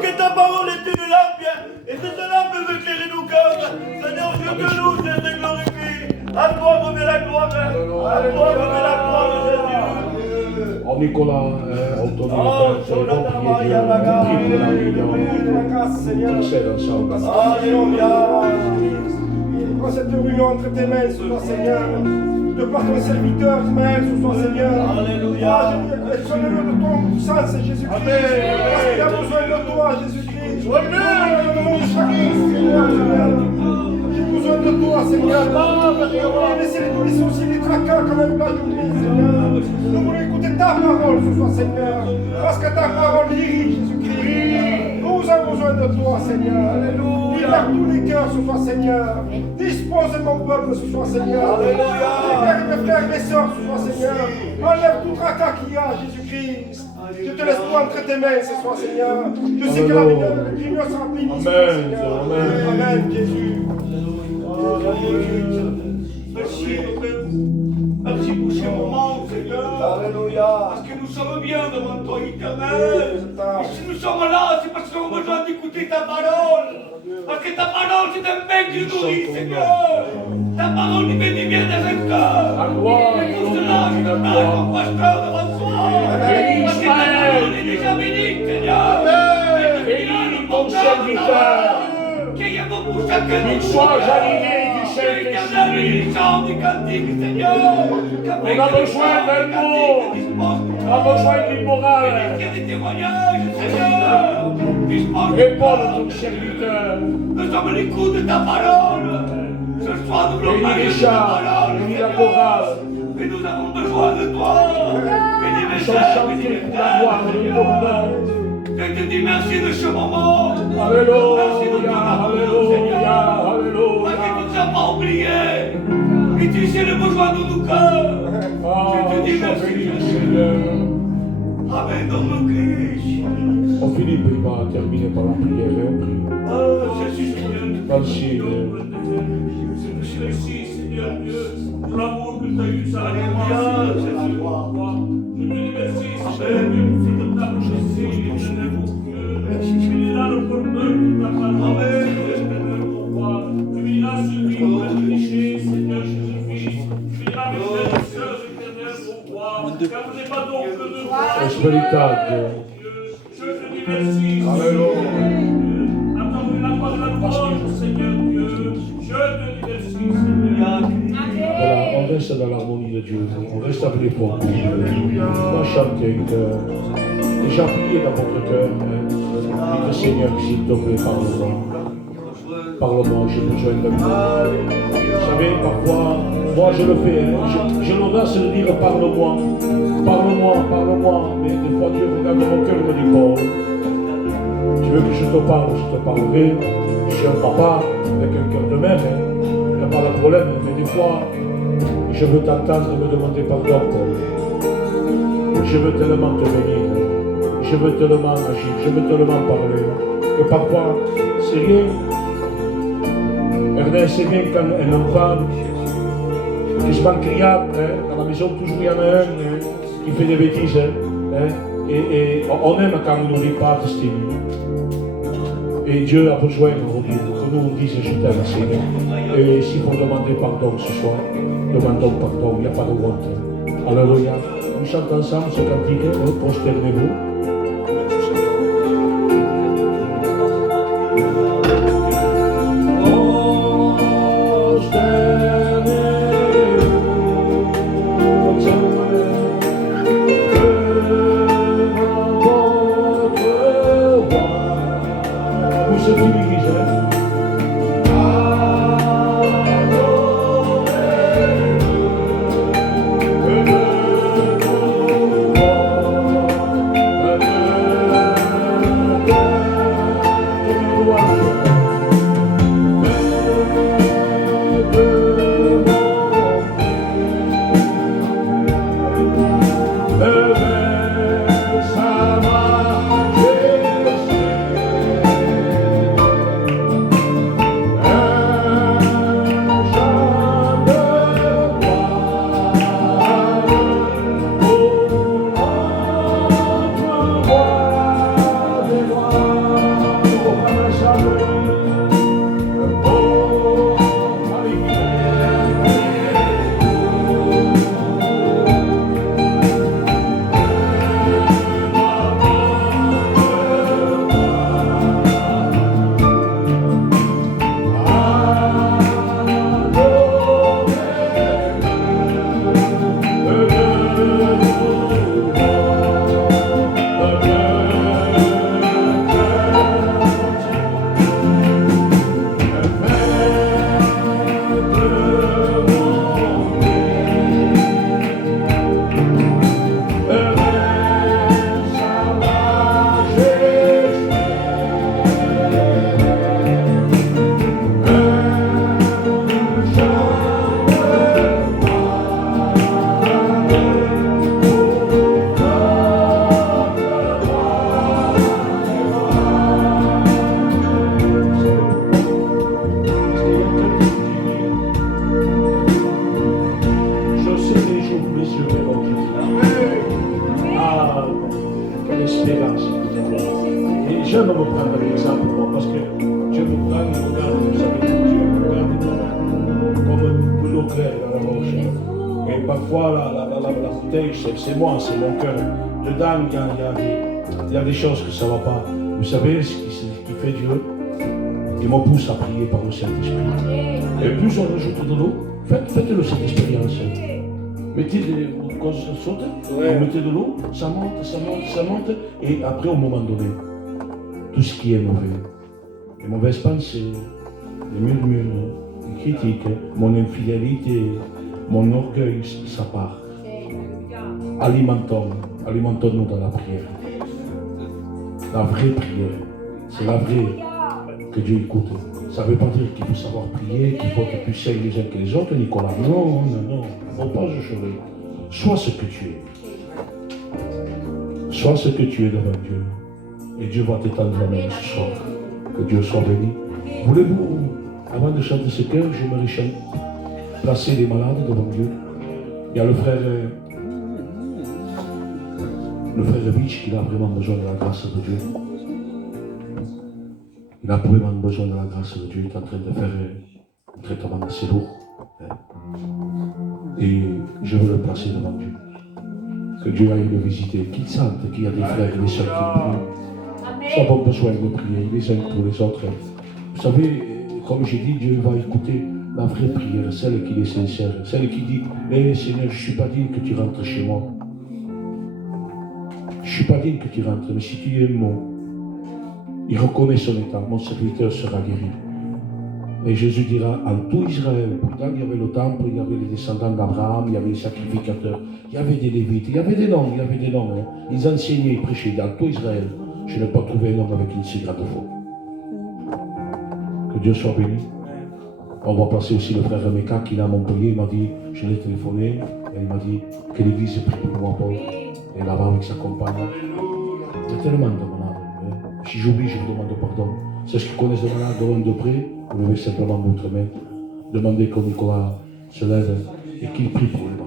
que ta parole est une lampe, et cette lampe veut éclairer nos cœurs. Seigneur, Dieu de nous, je te glorifie. À toi remet la gloire, à toi remet la gloire, Jésus. Oh Nicolas, Alléluia. Prends cette réunion entre tes mains ce soir, Seigneur. De par ton serviteur, Ismaël, ce soir, Seigneur. Alléluia. Sonne-le de ton sang, c'est Jésus-Christ. Parce qu'il a besoin de toi, Jésus-Christ. J'ai besoin de toi, Seigneur. Nous voulons laisser les soucis, les tracas comme un plat d'oubli, Seigneur. Nous voulons écouter ta parole ce soir, Seigneur. Parce que ta parole dirige, Jésus-Christ. Nous avons besoin de toi, Seigneur. Libère tous les cœurs ce soir, Seigneur. Dispose de mon peuple ce soir, Seigneur. Libère mes frères et mes sœurs ce soir, Seigneur. Enlève tout tracas qu'il y a, Jésus-Christ. Je te laisse tout entre tes mains ce soir, Seigneur. Je sais que la réunion sera bénie ce soir, Seigneur. Amen, Jésus. Merci, merci pour ce moment, Seigneur. Alléluia. Parce que nous sommes bien devant toi, éternel. Et si nous sommes là, c'est parce qu'on a besoin d'écouter ta parole. Parce que ta parole, c'est un pain qui nous nourrit, Seigneur. Ta parole nous fait du bien dans un cœur. Et pour cela, je te parle comme pasteur devant toi. Parce que ta parole est déjà bénie, Seigneur. Bénis ton serviteur. Qu'il y ait beaucoup chacun Qu'il soit jaliné du Saint-Esprit. On a besoin d'un mot. On a besoin d'une morale. Réponds à ton serviteur. Nous sommes l'écoute de ta parole. Ce soir, nous voulons parler de ta parole. Bénis la morale. Mais nous avons besoin de toi. Bénis mes Nous sommes frères, chantés bénis mes pour la gloire de ton nom. Je te dis merci de ce moment. Alléluia, Merci de ton amour, alléluia, Seigneur. Parce que tu ne nous as pas oubliés. Et tu sais le besoin de nos cœurs. Ah, Je te dis sois merci, béni, Jésus. Seigneur. Amen dans nos Christ. Oh, Philippe, il va terminer par la prière. Oh, Jésus, Seigneur. Merci. Je te remercie, Seigneur Dieu, pour l'amour que tu as eu sur la croix, Jésus. Je te remercie, Seigneur Dieu, pour cette table Jésus, éternel mon Dieu. Tu es là le porteur de ta parole, éternel mon roi. Tu es là celui qui a péché, Seigneur Jésus-Christ. Tu es là mes frères et sœurs, éternel mon roi. Gardez pas donc de moi. Esperitate. Je te dis merci, Alléluia. attends la parole de la louange, Seigneur Dieu. Je te dis merci, Seigneur. Voilà, on reste dans l'harmonie de Dieu. On reste avec les pauvres. On va chanter. Déjà priez dans votre cœur. Dites au Seigneur, s'il te plaît, parle-moi. Parle-moi, j'ai besoin de vous. Vous savez, parfois, moi je le fais. J'ai l'audace de dire parle-moi. Parle-moi, parle-moi. Mais des fois, Dieu regarde mon cœur et me dit bon. Tu veux que je te parle, je te parlerai. Je suis un papa avec un cœur de mère. Il n'y a pas de problème. Mais des fois, je veux t'entendre me demander pardon, Paul. Je veux tellement te bénir. Je veux tellement agir. Je veux tellement parler. Et parfois, c'est bien. Ernest, c'est bien quand un enfant qui se criable, dans la maison, toujours il y en a un qui fait des bêtises. Et on aime quand on nous dit pas de style. Et Dieu a besoin aujourd'hui que nous on dise je t'aime, Seigneur. Et s'il faut demander pardon ce soir, demandons pardon, il n'y a pas de honte. Alléluia. Nous chantons ensemble ce cantique, prosternez-vous. J'aime me prendre l'exemple, moi, parce que Dieu me prend, il regarde, vous savez, Dieu me regarde comme de l'eau claire dans la roche. Et parfois, la bouteille, c'est moi, c'est mon cœur. Dedans, il y a des choses que ça ne va pas. Vous savez ce qui fait Dieu? Il me pousse à prier par le Saint-Esprit. Et plus on ajoute de l'eau, faites-le cette expérience. Mettez quand ça saute, vous mettez de l'eau, ça monte, ça monte, ça monte, et après, au moment donné, tout ce qui est mauvais. Les mauvaises pensées, les murmures, les critiques, mon infidélité, mon orgueil, ça part. Alimentons-nous dans la prière. La vraie prière, c'est la vraie que Dieu écoute. Ça ne veut pas dire qu'il faut savoir prier, qu'il faut être plus sérieux les uns que les autres, Nicolas. Non, non, non. Il ne faut pas juger. Sois ce que tu es. Sois ce que tu es devant Dieu. Et Dieu va t'étendre la main ce soir. Que Dieu soit béni. Voulez-vous, avant de chanter ce cœur, j'aimerais placer les malades devant Dieu. Il y a le frère Rich qui a vraiment besoin de la grâce de Dieu. Il a vraiment besoin de la grâce de Dieu. Il est en train de faire un traitement assez lourd. Et je veux le placer devant Dieu. Que Dieu aille le visiter. Qu'il sente qu'il y a des frères et des sœurs qui prient. Nous avons besoin de prier les uns pour les autres. Vous savez, comme j'ai dit, Dieu va écouter la vraie prière, celle qui est sincère, celle qui dit Seigneur, je ne suis pas digne que tu rentres chez moi. Je ne suis pas digne que tu rentres, mais si tu es mon, il reconnaît son état, mon serviteur sera guéri. Et Jésus dira en tout Israël, pourtant il y avait le temple, il y avait les descendants d'Abraham, il y avait les sacrificateurs, il y avait des Lévites, il y avait des noms. Hein. Ils enseignaient, ils prêchaient dans tout Israël. Je n'ai pas trouvé un homme avec une si grande foi. Que Dieu soit béni. On va passer aussi le frère Meka qui est à Montpellier. Il m'a dit, je l'ai téléphoné, et il m'a dit que l'église est prie pour moi, Paul. Et là-bas avec sa compagne. Il y a tellement de malades. Si j'oublie, je vous demande pardon. Ceux qui connaissent les malades de loin de près, vous levez simplement votre main. Demandez que Nicolas se lève et qu'il prie pour les malades.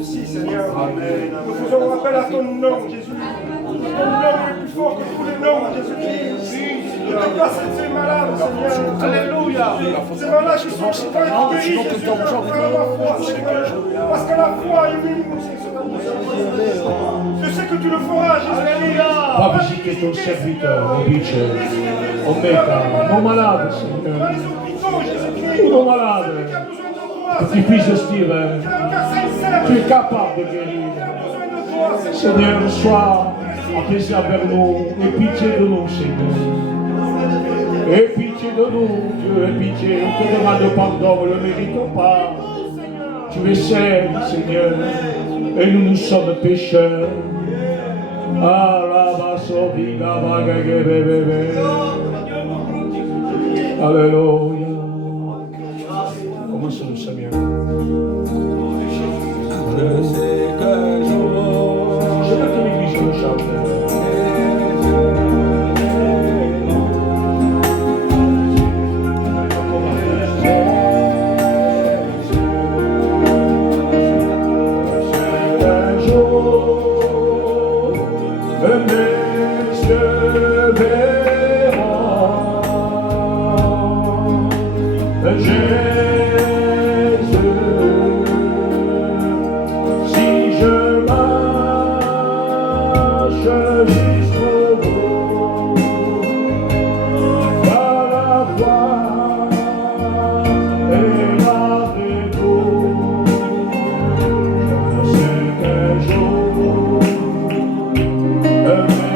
Ici, Seigneur. Nous faisons appel à ton nom, Jésus. Ton nom est plus fort que tous les noms, Jésus-Christ. Déplace ces malades, Seigneur. Alléluia. Ces malades qui sont pas guéris, Jésus, par la foi, Seigneur. Parce que la foi est venue, Seigneur. Je sais que tu le feras, Jésus. Alléluia. Va visiter ton serviteur, Rich, Omega, nos malades, Seigneur. Dans les hôpitaux, Jésus-Christ. Nos malades. Petit-fils de Steve, tu es capable de guérir. Seigneur, sois apaisé vers nous et pitié de nous, Seigneur. Et pitié de nous, Dieu, et pitié. On te demande pardon, nous ne le méritons pas. Tu es saint, Seigneur, et nous sommes pécheurs. Alléluia. Commençons, Seigneur. Je sais que je vais te l'église le chante. Un jour, mes yeux verront Jésus. Si je marche jusqu'au bout, par la foi et avec vous, je sais qu'un jour mes yeux verront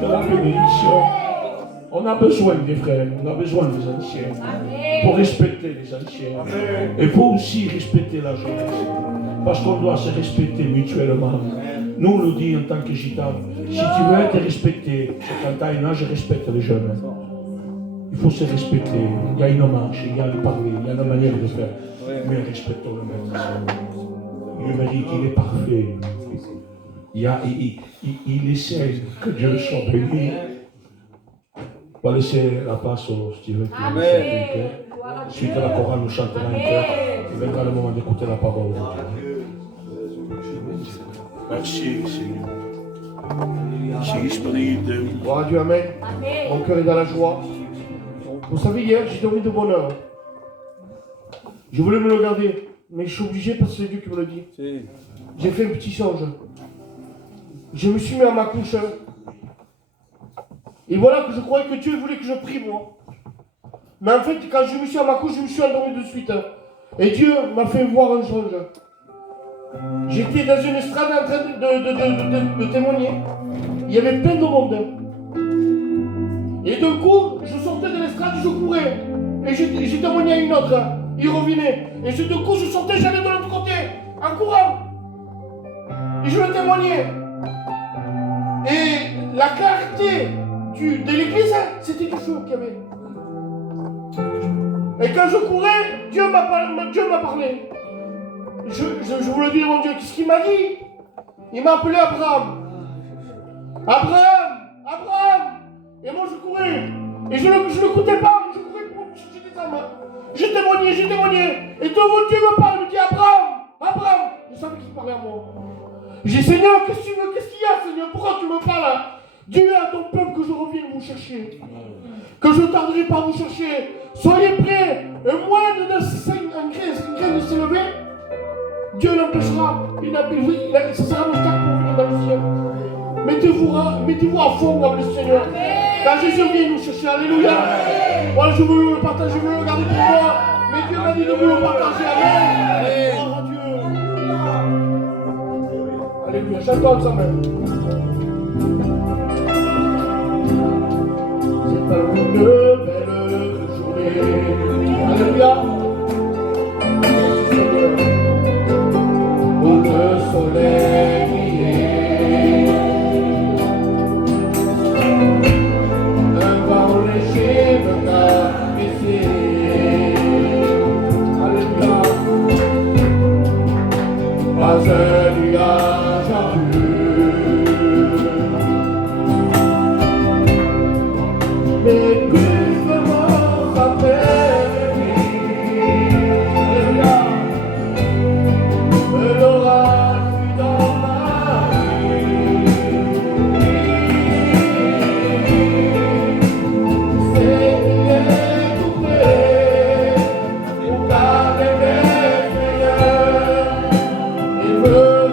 de la bénédiction. On a besoin des frères, on a besoin des anciens. Pour respecter les anciens. Et pour aussi respecter la jeunesse. Parce qu'on doit se respecter mutuellement. Nous, on le dit en tant que gitane. Si tu veux être respecté, quand tu as un âge, respecte les jeunes. Il faut se respecter. Il y a une marche, il y a une parler, il y a une manière de faire. Mais respectons le maître. Il le mérite, il est parfait. Il essaie que Dieu soit béni. On va laisser la place au Steven qui va chanter un cœur. Suite à la chorale, nous chantera un cœur. Il viendra le moment d'écouter la parole. Merci, Seigneur. Merci, Seigneur. Gloire à Dieu, amen. Mon cœur est dans la joie. Vous savez, hier, j'ai dormi de bonne heure. Je voulais me le garder, mais je suis obligé parce que c'est Dieu qui me le dit. J'ai fait un petit songe. Je me suis mis à ma couche. Et voilà que je croyais que Dieu voulait que je prie, moi. Mais en fait, quand je me suis à ma couche, je me suis endormi de suite. Et Dieu m'a fait voir un songe. J'étais dans une estrade en train de témoigner. Il y avait plein de monde. Et d'un coup, je sortais de l'estrade, je courais. Et j'ai témoigné à une autre. Il revenait. Et d'un coup, je sortais, j'allais de l'autre côté, en courant. Et je le témoignais. Et la clarté de l'église, c'était du feu qu'il y avait. Et quand je courais, Dieu m'a parlé. Je vous le dis, mon Dieu, qu'est-ce qu'il m'a dit? Il m'a appelé Abraham. Abraham. Et moi je courais. Et je ne l'écoutais pas, je courais pour chercher des âmes. J'ai témoigné. Et devant Dieu me parle, il me dit Abraham. Je savais qu'il parlait à moi. J'ai dit, Seigneur, qu'est-ce que tu veux? Qu'est-ce qu'il y a, Seigneur? Pourquoi tu me parles? Dis à ton peuple que je revienne vous chercher. Que je ne tarderai pas à vous chercher. Soyez prêts. Et moins de 5 une graine de s'élever, Dieu l'empêchera. Ça sera l'obstacle pour venir dans le ciel. Mettez-vous à fond dans le Seigneur. Quand Jésus vient nous chercher, alléluia. Moi, je veux le partager, je veux le garder pour moi. Mais Dieu m'a dit de vous le partager. Amen. Gloire à Dieu. Alléluia. Chantons ensemble. C'est une belle journée. Alléluia. Où le soleil brillait. Un vent léger me caressait. Alléluia. Pas un nuage a vu. Mais plus vraiment s'appelle lui. Alléluia. L'orage fut dans ma vie. C'est qu'il est coupé pour garder les meilleurs. Il veut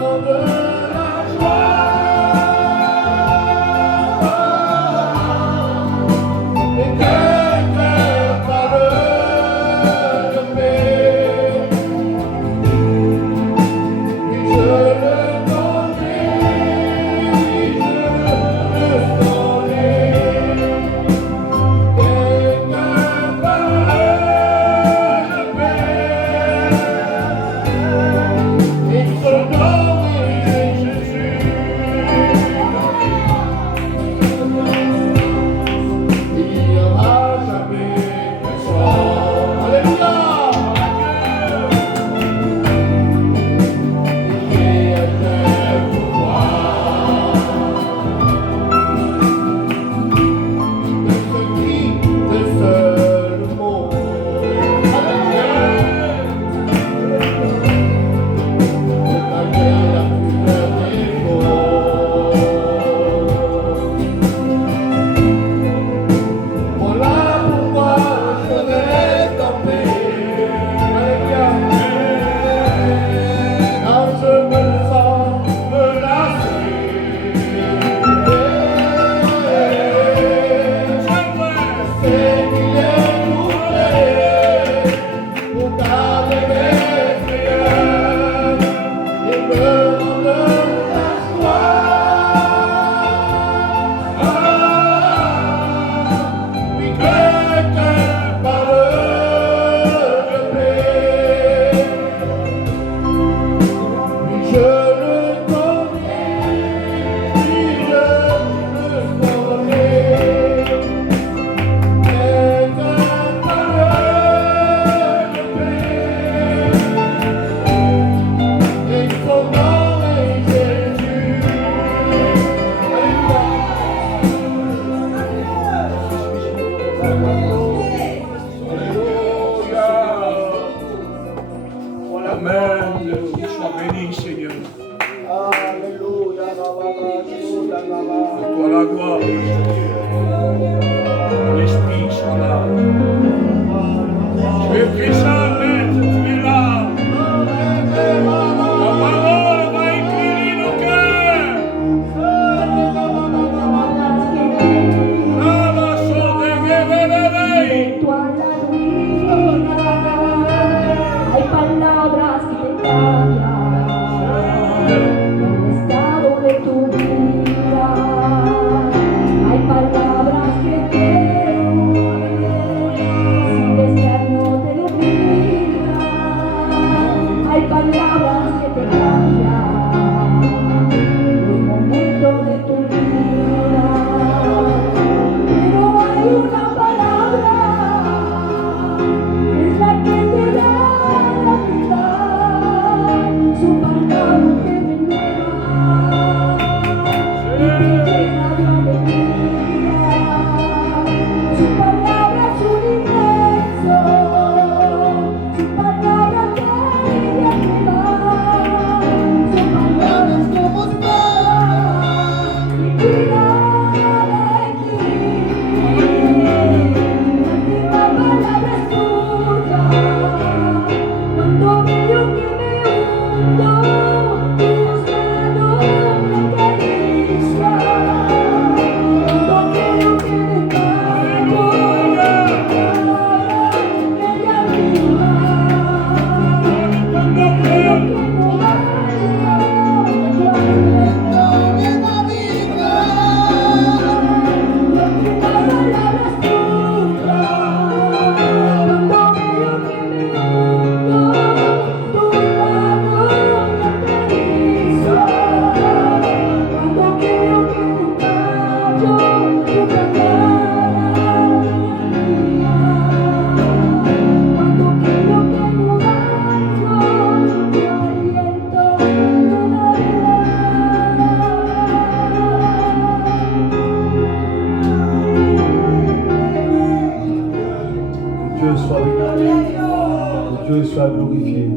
Dieu soit glorifié.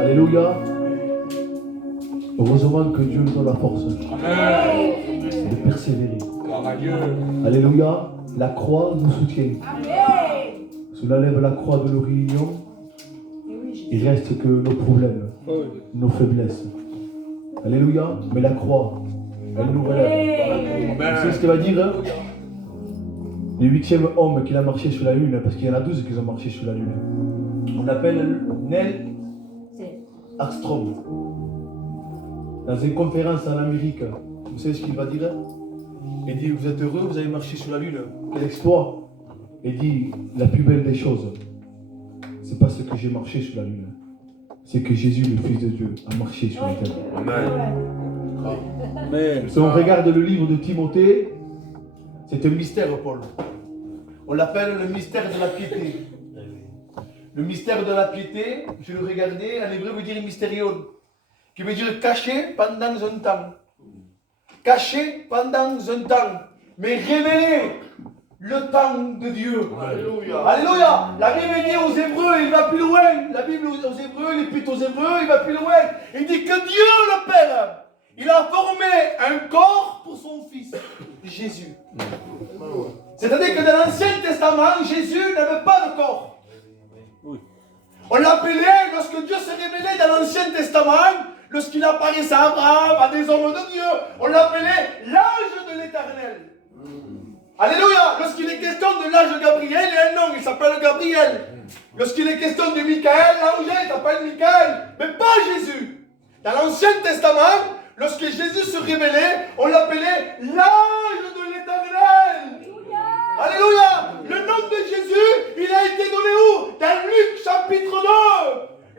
Alléluia. Heureusement que Dieu nous donne la force de persévérer. Alléluia. La croix nous soutient. Sous la lève la croix de nos réunions, il reste que nos problèmes, nos faiblesses. Alléluia. Mais la croix, elle nous relève. Vous savez ce qu'elle va dire, hein? Le 8e homme qui a marché sur la lune, parce qu'il y en a 12 qui ont marché sur la lune. On l'appelle Neil Armstrong. Dans une conférence en Amérique, vous savez ce qu'il va dire? Il dit, vous êtes heureux, vous avez marché sur la lune. Quel exploit! Il dit, la plus belle des choses, c'est pas ce que j'ai marché sur la lune, c'est que Jésus, le Fils de Dieu, a marché sur la terre. Amen. Si on regarde le livre de Timothée, c'est un mystère, Paul. On l'appelle le mystère de la piété. Le mystère de la piété, je le regardais, en hébreu veut dire mystérion, qui veut dire caché pendant un temps. Caché pendant un temps, mais révélé le temps de Dieu. Alléluia. Alléluia. La Bible dit aux Hébreux, il va plus loin. La Bible aux Hébreux, l'Épître aux Hébreux, il va plus loin. Il dit que Dieu, le Père, il a formé un corps pour son Fils, Jésus. C'est-à-dire que dans l'Ancien Testament, Jésus n'avait pas de corps. On l'appelait, lorsque Dieu s'est révélé dans l'Ancien Testament, lorsqu'il apparaissait à Abraham, à des hommes de Dieu, on l'appelait l'âge de l'Éternel. Alléluia. Lorsqu'il est question de l'âge de Gabriel, il y a un nom, il s'appelle Gabriel. Lorsqu'il est question de Michael, l'ange, il s'appelle Michael, mais pas Jésus. Dans l'Ancien Testament, lorsque Jésus se révélait, on l'appelait l'âge de l'Éternel. Alléluia. Le nom de Jésus, il a été donné où? Dans Luc chapitre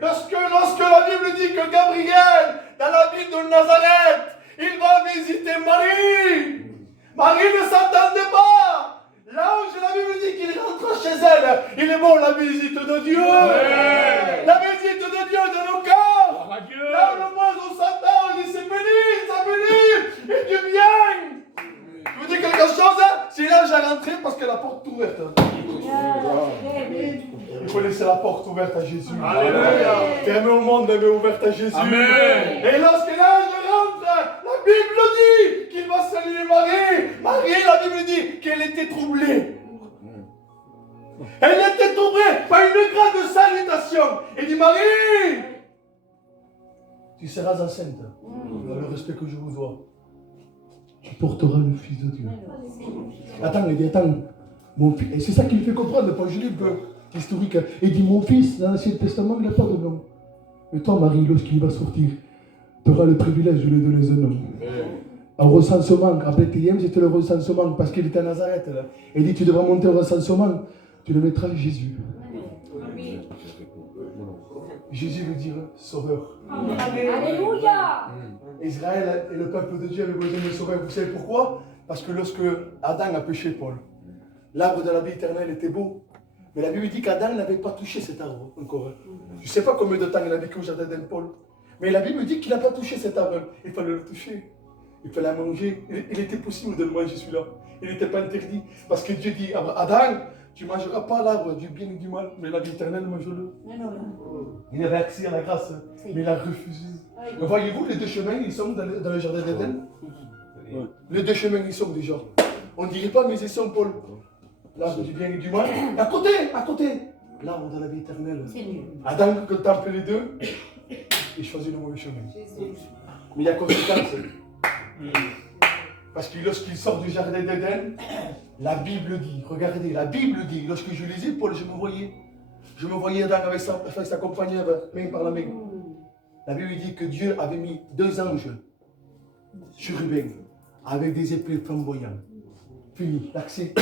2. Lorsque la Bible dit que Gabriel, dans la ville de Nazareth. Il va visiter Marie. Marie ne s'attendait pas. L'ange, la Bible dit qu'il rentre chez elle. Il est bon, la visite de Dieu. Amen. La visite de Dieu de nos cœurs. Gloire à Dieu. Là où le moiseau s'attend, il dit c'est béni, ça bénit, et Dieu vient. Je vous dis quelque chose, hein? C'est l'ange à rentrer parce que la porte est ouverte. Il faut laisser la porte ouverte à Jésus. Alléluia. Fermée au monde, mais ouverte à Jésus. Amen. Et lorsque l'ange rentre, la Bible dit qu'il va saluer Marie. Marie, la Bible dit qu'elle était troublée. Elle était troublée par une grande salutation. Il dit Marie, tu seras enceinte. Dans le respect que je vous dois. Tu porteras le Fils de Dieu. Attends, il dit, attends. Mon fils. Et c'est ça qui lui fait comprendre, Paul Julie, historique. Il dit, mon fils, dans l'Ancien Testament, il n'a pas de nom. Mais toi, Marie, lorsqu'il va sortir, tu auras le privilège de lui donner un nom. Un recensement, à Bethléem, c'était le recensement, parce qu'il était à Nazareth. Là. Il dit, tu devras monter au recensement, tu le mettras Jésus. Jésus veut dire sauveur. Alléluia. Israël et le peuple de Dieu avaient besoin de sauveur. Vous savez pourquoi? Parce que lorsque Adam a péché, Paul, l'arbre de la vie éternelle était beau. Mais la Bible dit qu'Adam n'avait pas touché cet arbre encore. Je ne sais pas combien de temps il a vécu au jardin d'Eden, Paul. Mais la Bible dit qu'il n'a pas touché cet arbre. Il fallait le toucher. Il fallait manger. Il était possible de le manger celui-là. Il n'était pas interdit. Parce que Dieu dit à Adam, tu ne mangeras pas l'arbre du bien et du mal, mais la vie éternelle, mange-le. Il avait accès à la grâce, mais il a refusé. Mais voyez-vous, les deux chemins, ils sont dans le jardin d'Éden. Les deux chemins, ils sont déjà. On ne dirait pas, mais ils sont, Paul. L'arbre du bien et du mal. À côté, l'arbre de la vie éternelle. Adam contemple les deux et choisit le mauvais chemin. Mais il y a conséquence. Parce que lorsqu'il sort du jardin d'Éden, la Bible dit, regardez, la Bible dit, lorsque je lisais Paul, je me voyais Adam avec sa compagne, main par la main. La Bible dit que Dieu avait mis deux anges chérubins avec des épées flamboyantes. Fini, l'accès.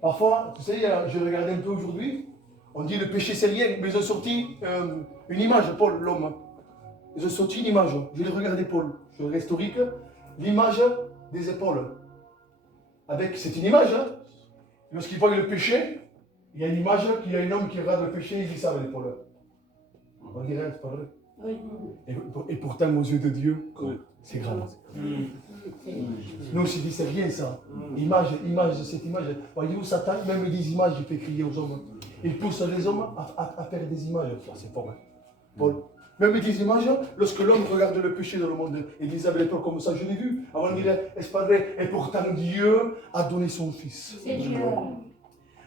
Parfois, tu sais, je regardais un peu aujourd'hui, on dit le péché c'est rien, mais ils ont sorti une image, Paul, l'homme. Ils ont sorti une image, je l'ai regardé, Paul, je regarde historique, l'image des épaules. Avec, c'est une image, hein. Lorsqu'il voit le péché, il y a une image qu'il y a un homme qui regarde le péché, il dit ça avec l'épaule. On dirait, c'est pas vrai. Oui. Et pourtant, aux yeux de Dieu, c'est grave. Nous aussi, dit, c'est rien ça. Image, cette image. Voyez-vous, Satan, même des images, il fait crier aux hommes. Il pousse les hommes à faire des images. C'est fort, hein. Paul. Même des images, lorsque l'homme regarde le péché dans le monde, il disait avec l'époque comme ça, je l'ai vu. Avant, il dirait, est-ce pas vrai? Et pourtant, Dieu a donné son fils. C'est Dieu.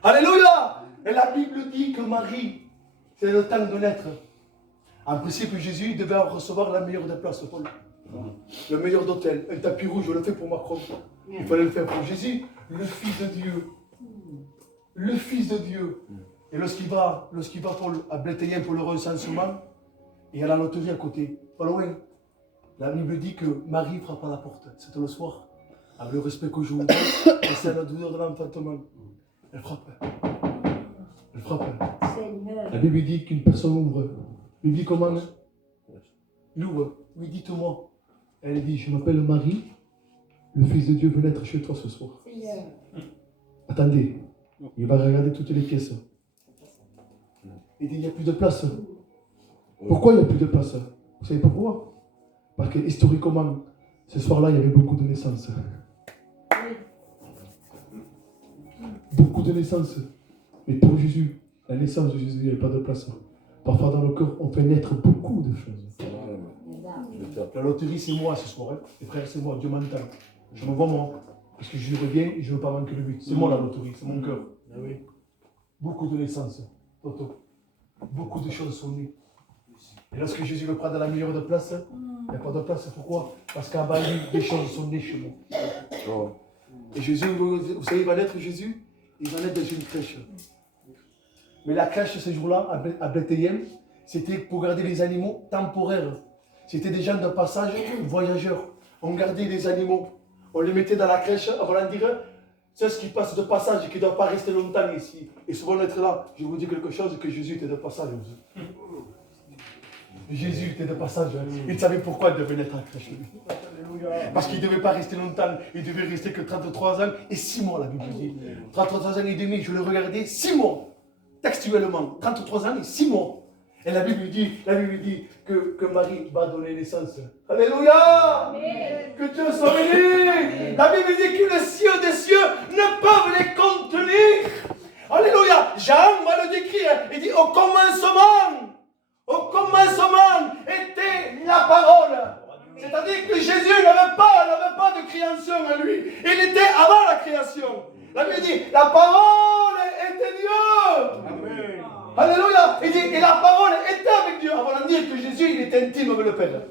Alléluia! Et la Bible dit que Marie, c'est le temps de naître. En principe, Jésus devait recevoir la meilleure des places, Paul. Le meilleur d'hôtel. Un tapis rouge, je le fais pour Macron. Il fallait le faire pour Jésus, le Fils de Dieu. Le Fils de Dieu. Et lorsqu'il va Paul, à Bethléem pour le recensement, il y a la loterie à côté, pas loin. La Bible dit que Marie frappe à la porte. C'était le soir. Avec le respect que je vous donne, et c'est la douleur de l'enfantement. Elle frappe. Elle frappe. Seigneur. La Bible dit qu'une personne ouvre. Il dit comment? Il ouvre. Oui, dites-moi. Elle dit, je m'appelle Marie. Le Fils de Dieu veut naître chez toi ce soir. Seigneur. Attendez. Il va regarder toutes les pièces. Il dit, il n'y a plus de place. Pourquoi il n'y a plus de place? Vous savez pas pourquoi? Parce que historiquement, ce soir-là, il y avait beaucoup de naissances. Beaucoup de naissances. Mais pour Jésus, la naissance de Jésus, il n'y avait pas de place. Parfois dans le cœur, on fait naître beaucoup de choses. La loterie, c'est moi ce soir. Hein. Les frères, c'est moi. Dieu m'entend. Je me vois moi. Parce que je reviens et je ne veux pas manquer le but. C'est moi la loterie, c'est mon cœur. Beaucoup de naissances. Toto. Beaucoup de choses sont nées. Et lorsque Jésus veut prendre la meilleure de place, il n'y a pas de place. Pourquoi? Parce qu'en bas, des choses sont nées chez moi. Et Jésus, vous savez, il va naître Jésus, il va naître dans une crèche. Mais la crèche, ce jour-là, à Bethléem, c'était pour garder les animaux temporaires. C'était des gens de passage, voyageurs. On gardait les animaux. On les mettait dans la crèche, avant de dire, c'est ce qui passe de passage, qui ne doit pas rester longtemps ici. Et souvent, on est là. Je vous dis quelque chose, que Jésus était de passage aussi. Jésus était de passage. Il savait pourquoi il devait naître à crèche. Parce qu'il ne devait pas rester longtemps. Il devait rester que 33 ans et 6 mois, la Bible dit. 33 ans et demi, je le regardais, 6 mois. Textuellement, 33 ans et 6 mois. Et la Bible dit que Marie va donner naissance. Alléluia! Que Dieu soit béni! La Bible dit que les cieux des cieux ne peuvent les contenir. Alléluia! Jean va le décrire. Il dit au commencement était la parole. C'est-à-dire que Jésus n'avait pas de création en lui. Il était avant la création. La Bible dit la parole était Dieu. Amen. Alléluia. Il dit et la parole était avec Dieu. Avant de dire que Jésus il était intime avec le Père.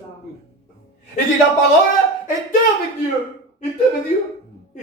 Il dit la parole était avec Dieu. Il était avec Dieu.